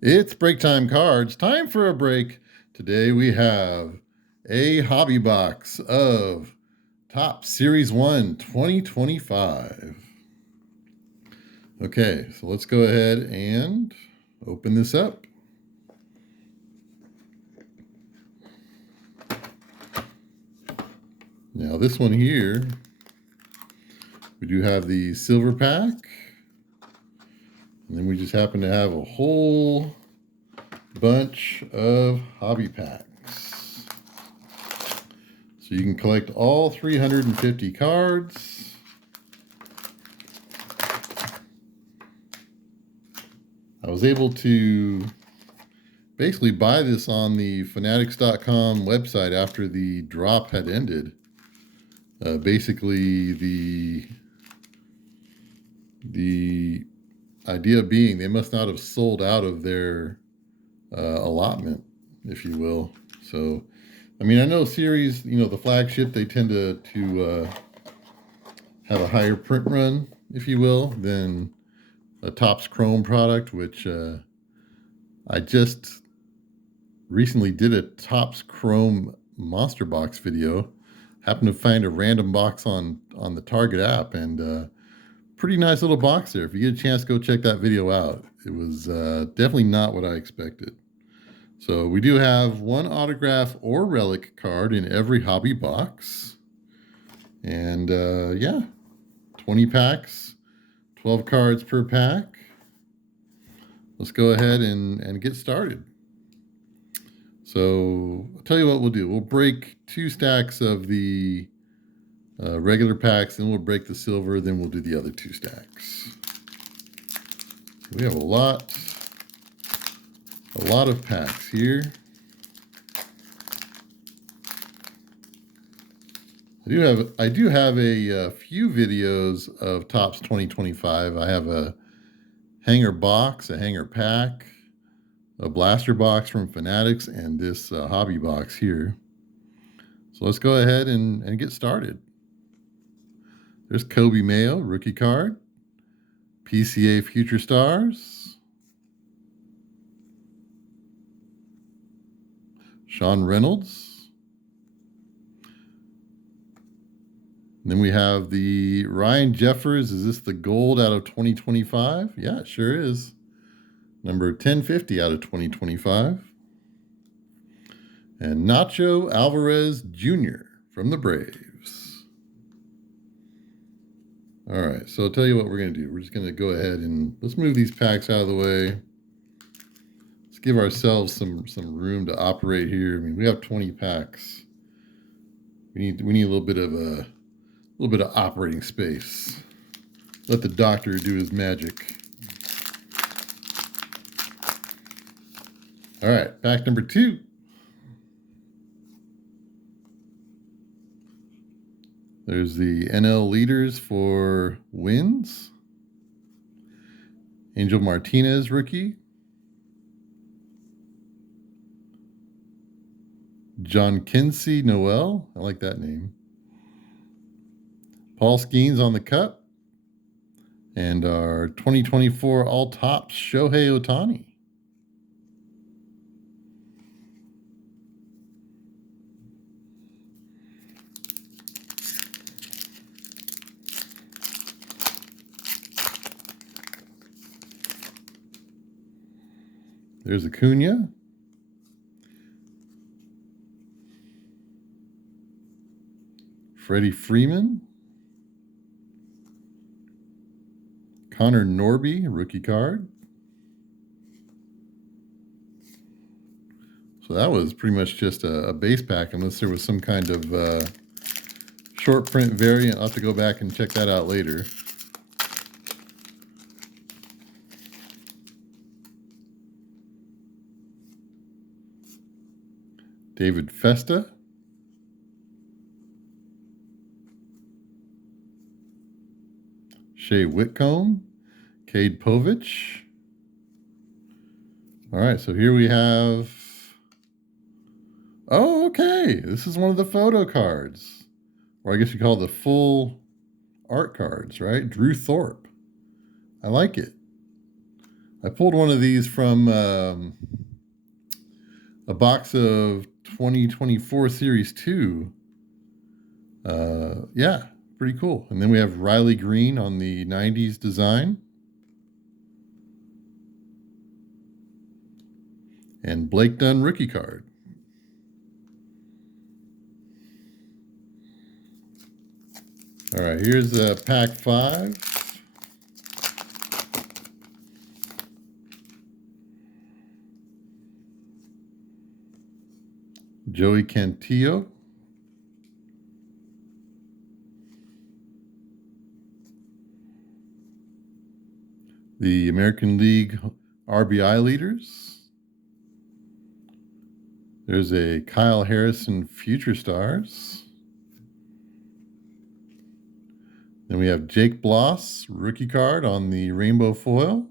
It's break time cards. Time for a break. Today we have a hobby box of Topps Series 1 2025. Okay, so let's go ahead and open this up. Now, this one here, we do have the silver pack. And then we just happen to have a whole bunch of hobby packs. So you can collect all 350 cards. I was able to basically buy this on the Fanatics.com website after the drop had ended. Basically, the idea being they must not have sold out of their allotment, if you will. So, I mean, I know series, the flagship, they tend to have a higher print run, if you will, than a Topps Chrome product, which I just recently did a Topps Chrome Monster Box video. Happened to find a random box on the Target app, and pretty nice little box there. If you get a chance, go check that video out. It was definitely not what I expected. So we do have one autograph or relic card in every hobby box. And yeah, 20 packs, 12 cards per pack. Let's go ahead and get started. So I'll tell you what we'll do. We'll break 2 stacks of the regular packs, then we'll break the silver, then we'll do the other 2 stacks. We have a lot of packs here. I do have a few videos of Topps 2025. I have a hanger box, a hanger pack, a blaster box from Fanatics, and this hobby box here. So let's go ahead and get started. There's Kobe Mayo, rookie card. PCA Future Stars. Sean Reynolds. And then we have the Ryan Jeffers. Is this the gold out of 2025? Yeah, it sure is. Number 1050 out of 2025. And Nacho Alvarez Jr. from the Braves. All right, so I'll tell you what we're going to do. We're just going to go ahead and let's move these packs out of the way. Let's give ourselves some room to operate here. I mean, we have 20 packs. We need a little bit of operating space. Let the doctor do his magic. All right, pack number 2. There's the NL leaders for wins. Angel Martinez, rookie. John Kinsey Noel. I like that name. Paul Skeens on the cup. And our 2024 All Topps Shohei Ohtani. There's Acuna. Freddie Freeman. Connor Norby, rookie card. So that was pretty much just a base pack, unless there was some kind of short print variant. I'll have to go back and check that out later. David Festa. Shea Whitcomb. Cade Povich. All right, so here we have... Oh, okay. This is one of the photo cards. Or I guess you call it the full art cards, right? Drew Thorpe. I like it. I pulled one of these from a box of 2024 Series 2. Yeah, pretty cool. And then we have Riley Green on the 90s design. And Blake Dunn rookie card. All right, here's pack 5. Joey Cantillo. The American League RBI leaders. There's a Kyle Harrison Future Stars. Then we have Jake Bloss, rookie card on the rainbow foil.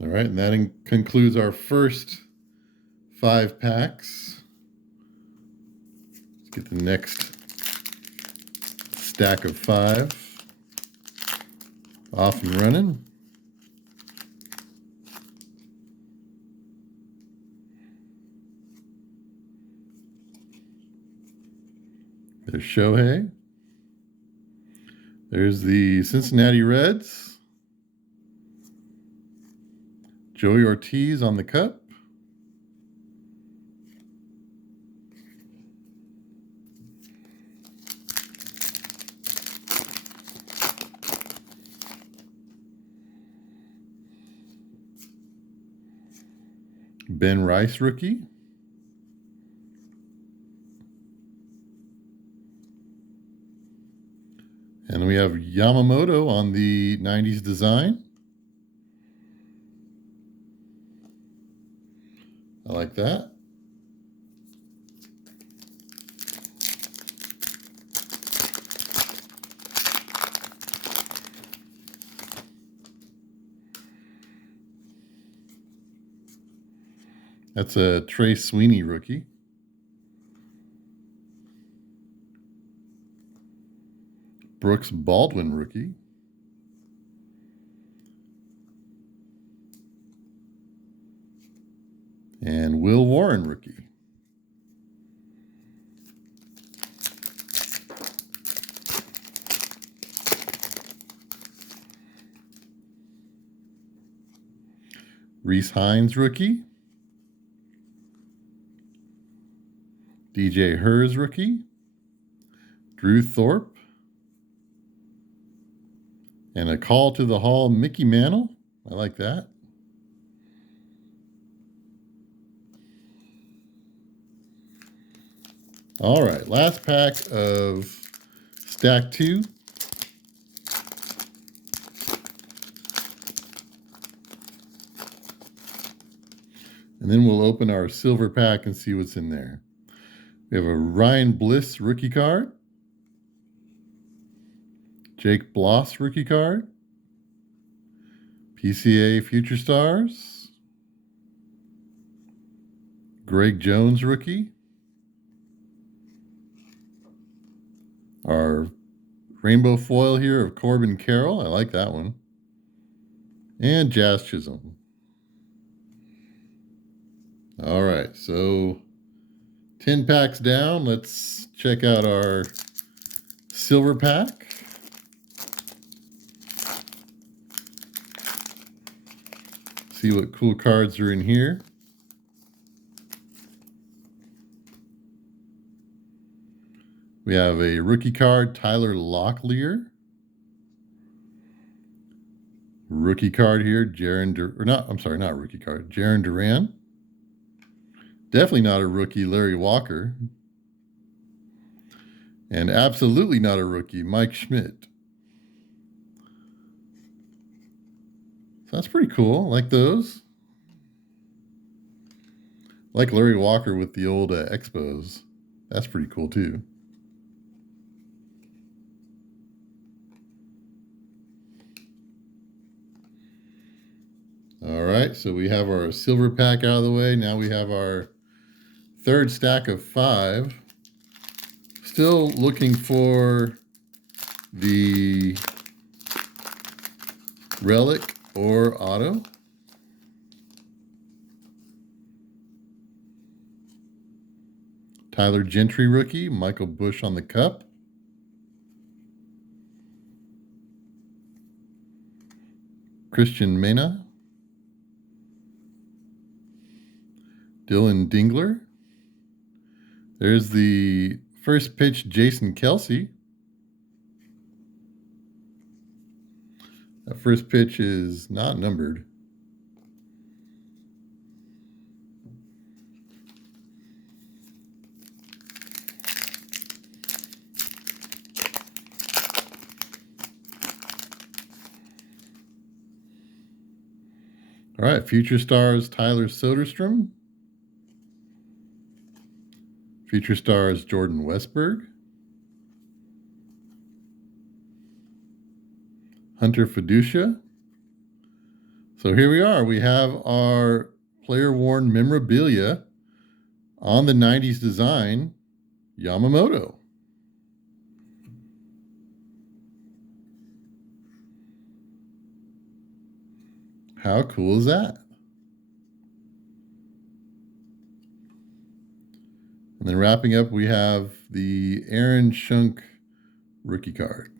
All right, and that concludes our first 5 packs. Let's get the next stack of 5 off and running. There's Shohei. There's the Cincinnati Reds. Joey Ortiz on the cup. Ben Rice rookie. And we have Yamamoto on the 90s design. I like that. That's a Trey Sweeney rookie. Brooks Baldwin rookie. And Will Warren rookie. Reese Hines rookie. DJ Hers rookie. Drew Thorpe. And a call to the hall, Mickey Mantle. I like that. All right, last pack of stack 2. And then we'll open our silver pack and see what's in there. We have a Ryan Bliss rookie card. Jake Bloss rookie card. PCA Future Stars. Greg Jones rookie. Our rainbow foil here of Corbin Carroll. I like that one. And Jazz Chisholm. All right, so 10 packs down. Let's check out our silver pack. See what cool cards are in here. We have a rookie card, Tyler Locklear. Rookie card here, Jarren Duran. Definitely not a rookie, Larry Walker. And absolutely not a rookie, Mike Schmidt. So that's pretty cool. I like those. I like Larry Walker with the old Expos. That's pretty cool too. All right, so we have our silver pack out of the way. Now we have our third stack of 5. Still looking for the Relic or auto. Tyler Gentry rookie. Michael Bush on the cup. Christian Mena. Dylan Dingler. There's the first pitch, Jason Kelce. That first pitch is not numbered. All right, Future Stars, Tyler Soderstrom. Future Stars, Jordan Westberg. Hunter Fiducia. So here we are. We have our player-worn memorabilia on the 90s design, Yamamoto. How cool is that? And then wrapping up, we have the Aaron Schunk rookie card.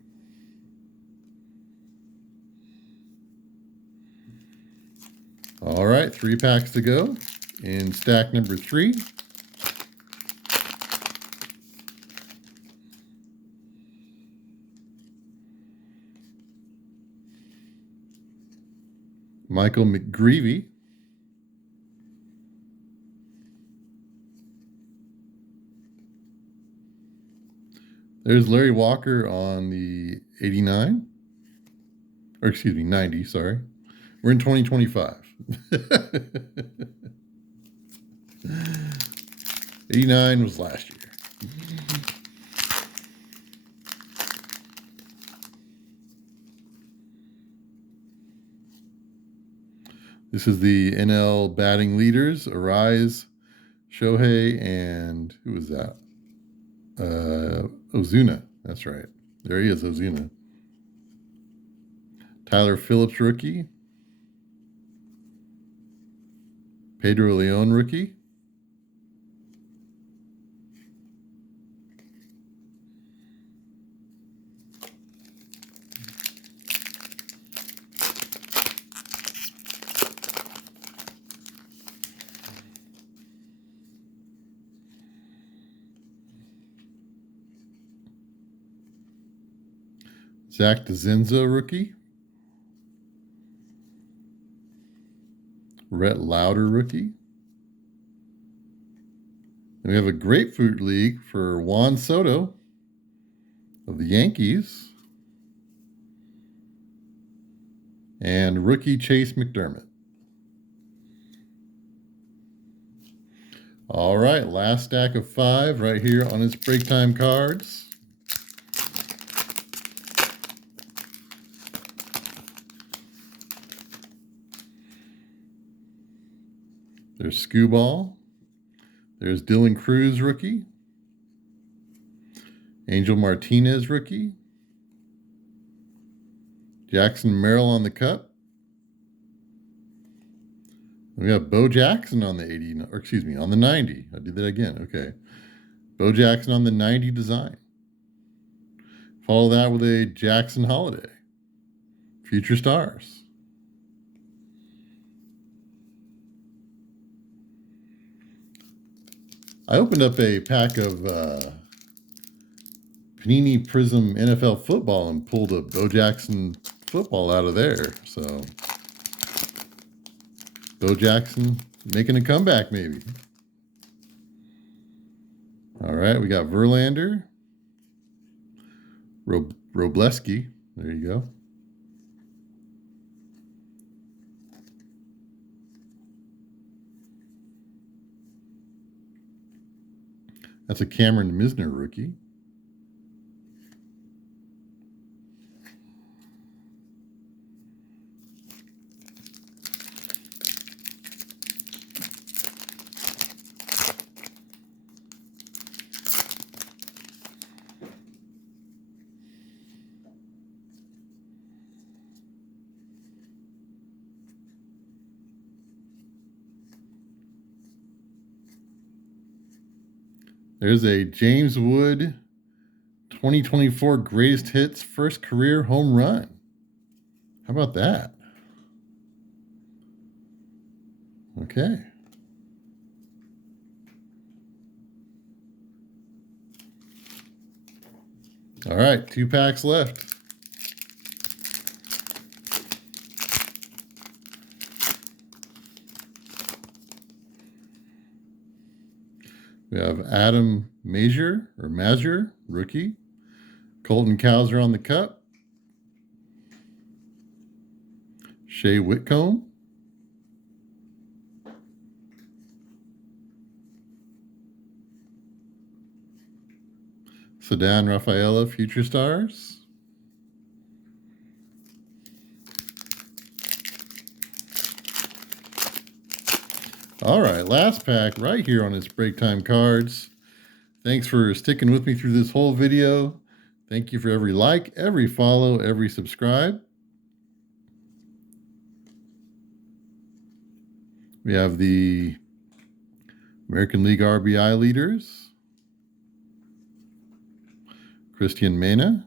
All right, 3 packs to go in stack number 3. Michael McGreevy. There's Larry Walker on the 89. Or excuse me, 90, sorry. We're in 2025. 89 was last year. This is the NL batting leaders, Arise, Shohei, and who was that? Ozuna. That's right. There he is, Ozuna. Tyler Phillips rookie. Pedro Leon rookie. Zach DeZenza rookie. Rhett Lauder rookie. And we have a Grapefruit League for Juan Soto of the Yankees. And rookie Chase McDermott. All right, last stack of 5 right here on his Break Time cards. There's Skubal. There's Dylan Cruz rookie. Angel Martinez rookie. Jackson Merrill on the cup. We got Bo Jackson on the 80, or excuse me, on the 90. I did that again. Okay. Bo Jackson on the 90 design. Follow that with a Jackson Holiday. Future Stars. I opened up a pack of Panini Prism NFL football and pulled a Bo Jackson football out of there. So, Bo Jackson making a comeback, maybe. All right, we got Verlander. Robleski. There you go. That's a Cameron Misner rookie. There's a James Wood 2024 Greatest Hits first career home run. How about that? Okay. All right, 2 packs left. We have Adam Mazur, rookie. Colton Cowser on the cup. Shea Whitcomb. Sedan Rafaela, Future Stars. All right, last pack right here on this Break Time Cards. Thanks for sticking with me through this whole video. Thank you for every like, every follow, every subscribe. We have the American League RBI leaders. Christian Mena.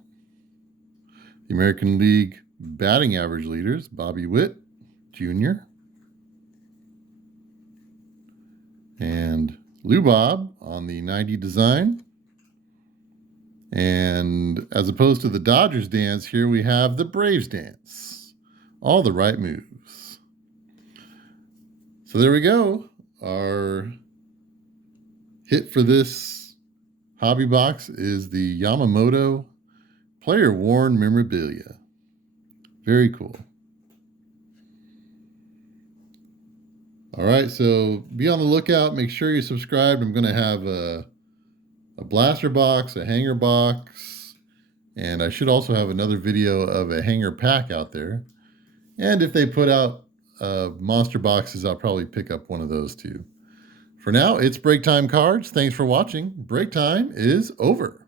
The American League batting average leaders, Bobby Witt Jr. And Lou Bob on the 90 design. And as opposed to the Dodgers dance, here we have the Braves dance. All the right moves. So there we go. Our hit for this hobby box is the Yamamoto player worn memorabilia. Very cool. All right, so be on the lookout. Make sure you're subscribed. I'm going to have a blaster box, a hanger box, and I should also have another video of a hanger pack out there. And if they put out monster boxes, I'll probably pick up one of those too. For now, it's Break Time Cards. Thanks for watching. Break time is over.